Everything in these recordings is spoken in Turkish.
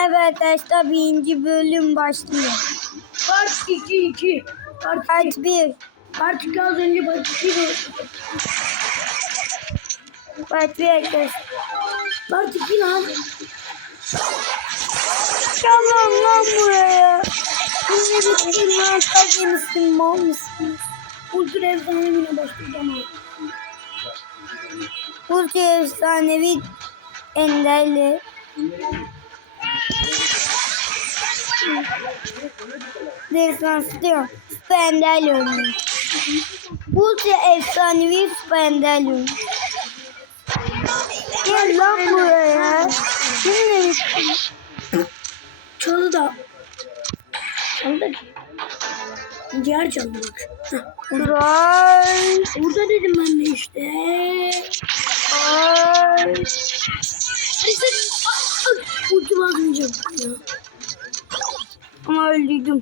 Merhaba arkadaşlar birinci bölüm başlıyor. Part 2 2. Part, Part 1. Part 2 az önce Part 2 Part 1 arkadaşlar. Part 2 lan. Tamam lan buraya. Bunu bitirdim lan. Kalk yemişsin mal mısın? Ultra efsaneviyle başlayacağım abi. Ultra efsanevi engelli. Destanslıyor. Spendalion. Bulca efsanevi Spendalion. Gel lan buraya. Şimdi çalı da çalı da diğer çalı bak. Buray. Burada dedim ben de işte. Ay. Ucu bakınca. Ama öldüydüm.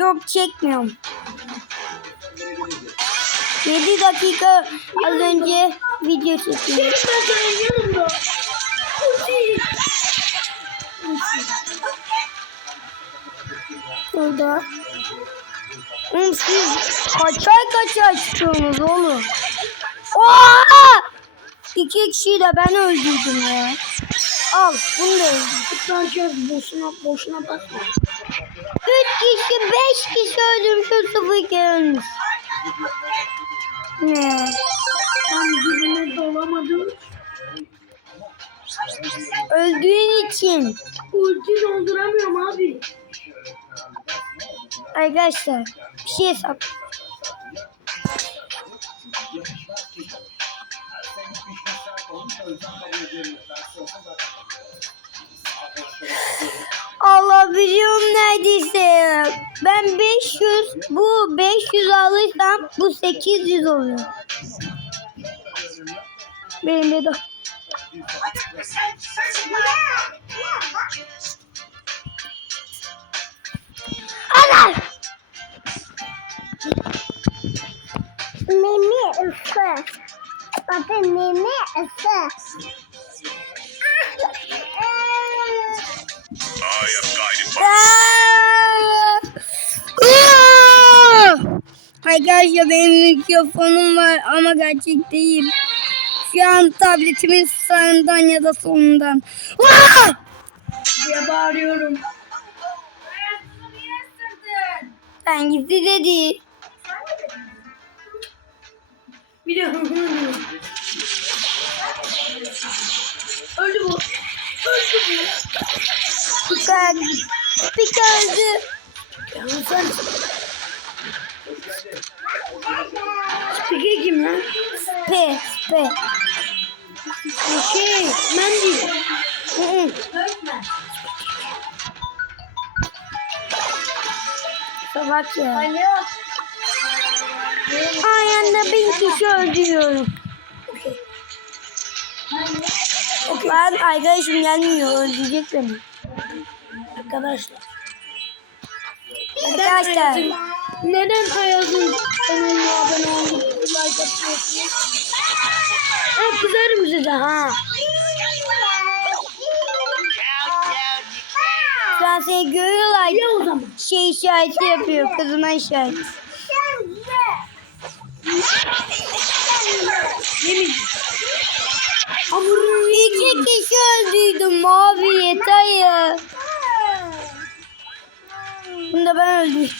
Yok çekmiyorum. 7 dakika az önce video çektim. Burada. Oğlum siz kaçar kaçar çıkıyorsunuz oğlum. Oha! İki kişiyi de ben öldürdüm ya. Al bunu da öldürdüm. Sanki boşuna boşuna bakma. Üç kişi beş kişi öldürmüş o sıfır gelmiş. Ne? Ben birine dolamadım. Öldüğün için. Ulti dolduramıyorum abi. Arkadaşlar bir şey hesap. Allah biliyorum neredeyse. Ben 500, bu 500 alırsam bu 800 oluyor. Benim de daha. Anam! Mimi ıslak. Baba mimi ısı. I have guided Arkadaşlar benim mikrofonum var ama gerçek değil. Şu an tabletimin sağından ya da solundan. Aa! diye bağırıyorum. Sen gizli dedi. Bir daha. Öldü bu. Öldü bu. Pika. Pika öldü. Yansan. Pika kim lan? P. P. Şey, Mendi. Hı hı. Bak ya. Alo. Ayanda bin kişi öldürüyorum. Okay. Ben arkadaşım gelmiyor. Öldürecek beni. Arkadaşlar. Neden Arkadaşlar. Ayazın, neden Ayaz'ın kanalıma abone olup like Ha kızarım size ha. Sen seni görüyorlar. Ya o zaman. Şey işareti yapıyor. Kızına işareti. Yemin. Hamurun İki kişi öldüydüm abi yeter ya. Bunu da ben öldüm.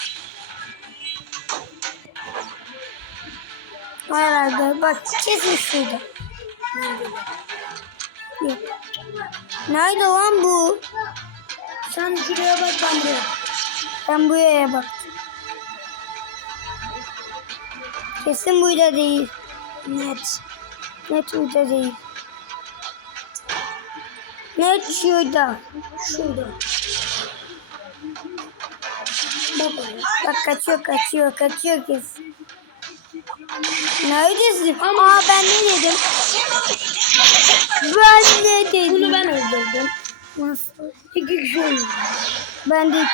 Herhalde bak kesin şurada. Yok. Nerede lan bu? Sen şuraya bak ben buraya. Ben buraya bak. Kesin buyla değil. Net. Net uyda değil. Net şurada. Şurada. Bak, bak kaçıyor kaçıyor kaçıyor kesin. Neredesin? Ama Aa ben ne dedim? Ben ne dedim? Bunu ben öldürdüm. Nasıl? İki kişi Ben de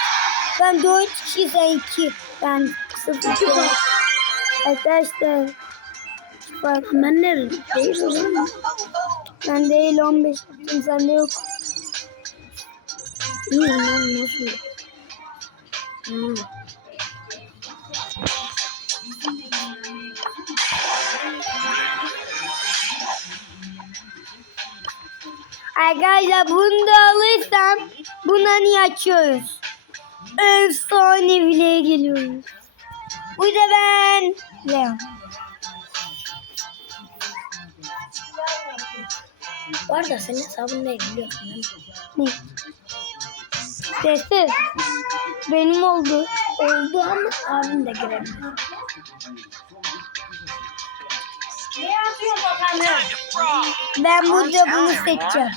ben dört kişi sen iki. Ben sıfır. Arkadaşlar. Bak ben de. değil oğlum. Ben değil 15 yaptım sende yok. İyi lan nasıl? Hmm. Arkadaşlar bunu da alırsam buna niye açıyoruz? Efsane bile geliyoruz. Bu da ben. Leon. Bu arada senin hesabın ne biliyorsun? Ne? Sessiz. Benim oldu. Oldu ama abim de girebilir. Ben burada bunu seçeceğim.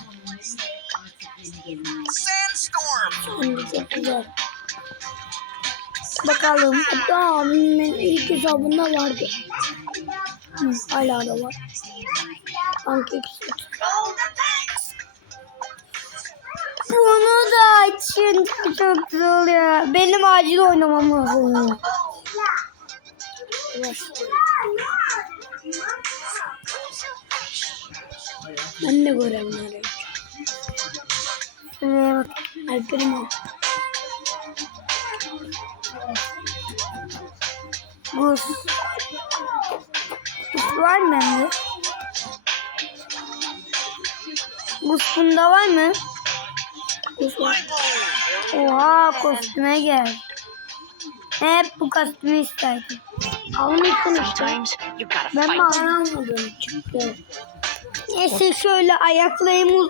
Sandstorm. Şimdi çok Bakalım. Hatta abimin ilk hesabında vardı. Hı, hala da var. Anki Bunu da açın. Çok güzel oluyor. Benim acil oynamam lazım. Ben de göremiyorum. Şuraya bak. Alper'im o. Gus. Gus var mı bende? Gus bunda var mı? Gus var. Oha kostüme gel. Hep bu kostümü isterdim. Almıştım işte. Ben mi alamadım çünkü. Neyse şöyle ayaklarımı uz...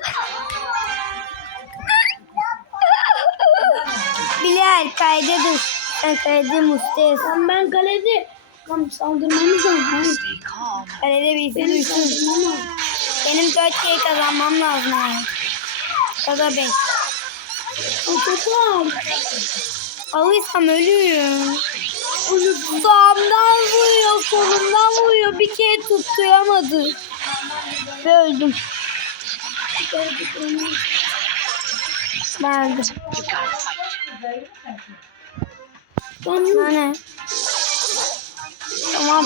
Bilal kaydedir. Ben kalede Musteyiz. Lan ben kalede. Lan saldırmamız lazım. Kalede bir sürü üçüz. Benim 4K kazanmam lazım. Yani. Kaza 5. Atacağım. Alırsam ölüyorum. Sağımdan vuruyor, solumdan vuruyor. Bir kere tutturamadı. Ve öldüm. Ben öldüm. Lan ne? Sana. Tamam.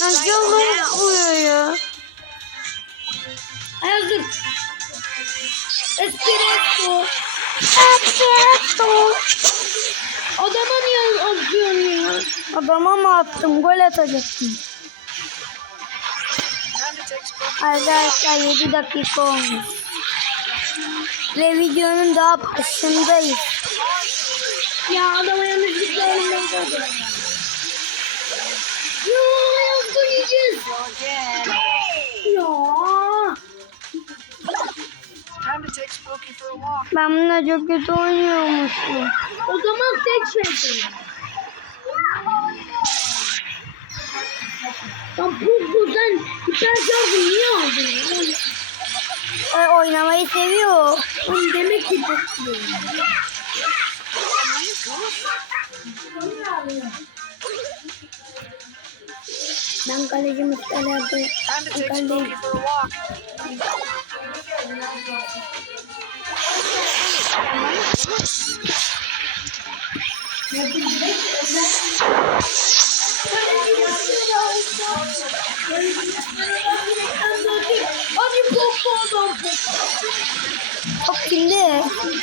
Lan canım uyuyor ya. Hayır dur. Espresso. Espresso. Adama niye atıyorsun ya? Adama mı attım? Gol atacaktım. Arkadaşlar 7 dakika olmuş. Ve videonun daha başındayız. Ya adamın adama yanlışlıkla elimden kaldı. Yuuu döneceğiz. Ben bununla çok kötü oynuyormuşum. O zaman seçmedim. Şey ya bu buzdan bir tane gördüm niye aldın? oynamayı seviyor. Oğlum demek ki bakıyor. Ben kaleci Mustafa'da kaldım.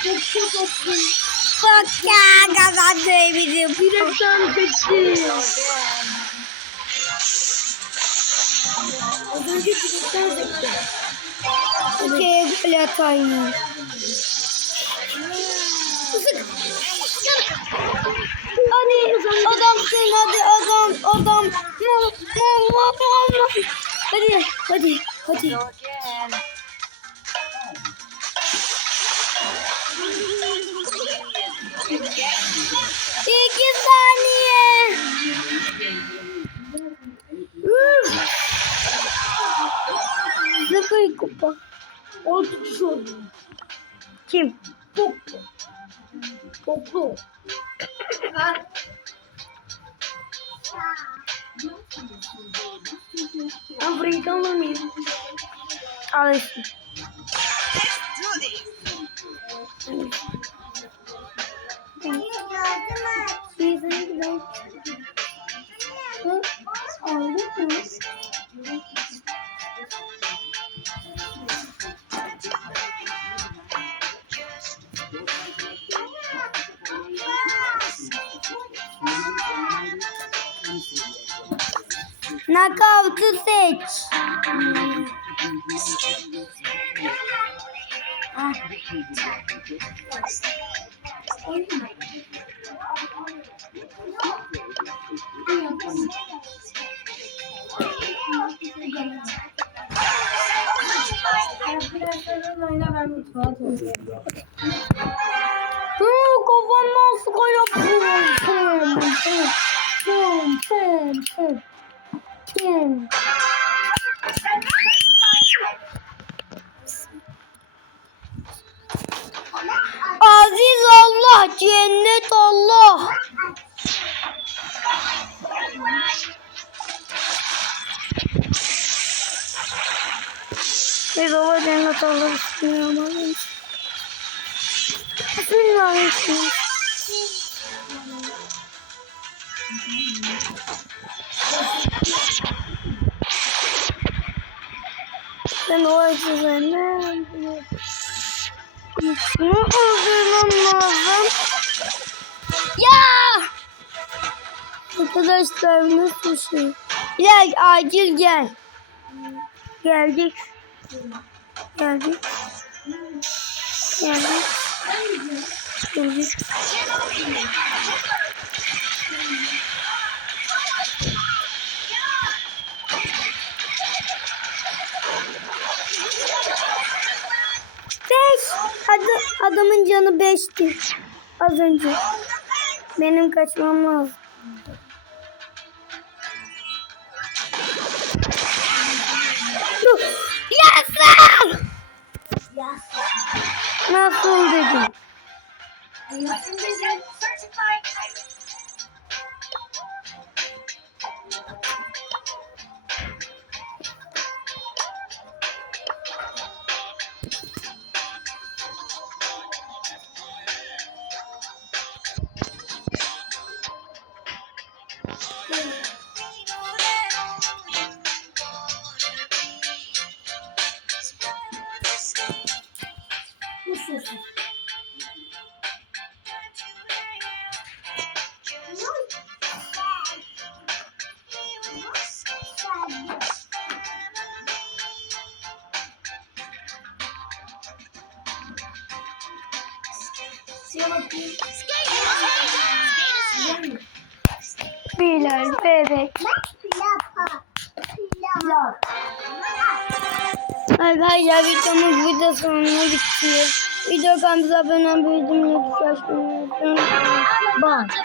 çok olsun. Çok ya kazandığımızı. Bir efsane Az önce çocuklar zekti. İkiye gol atayım. Hani adam sen hadi adam adam. Mal mal mal mal. Hadi hadi hadi. outro jogo Que pouco. Pouco. Estão ah. tá brincando mesmo. Olha isso. Knockout'u seç. Ah. ben mutfağa misin? Aziz Allah, cennet Allah. Biz Allah cennet Allah istiyorum. Bismillahirrahmanirrahim. Ben o acılarını bunu öldürmem lazım. Ya! Arkadaşlar nasıl şey? Bilal acil gel. Geldik. Geldik. Geldik. Geldik. Geldik. Hadi adamın canı beşti az önce. Benim kaçmam lazım. Yaslan! Nasıl dedim? Nasıl dedim? Bilal bebek. Arkadaşlar videomuz burada sonuna bitti. Video kanalımıza abone olmayı, videomuzu paylaşmayı unutmayın. Bye.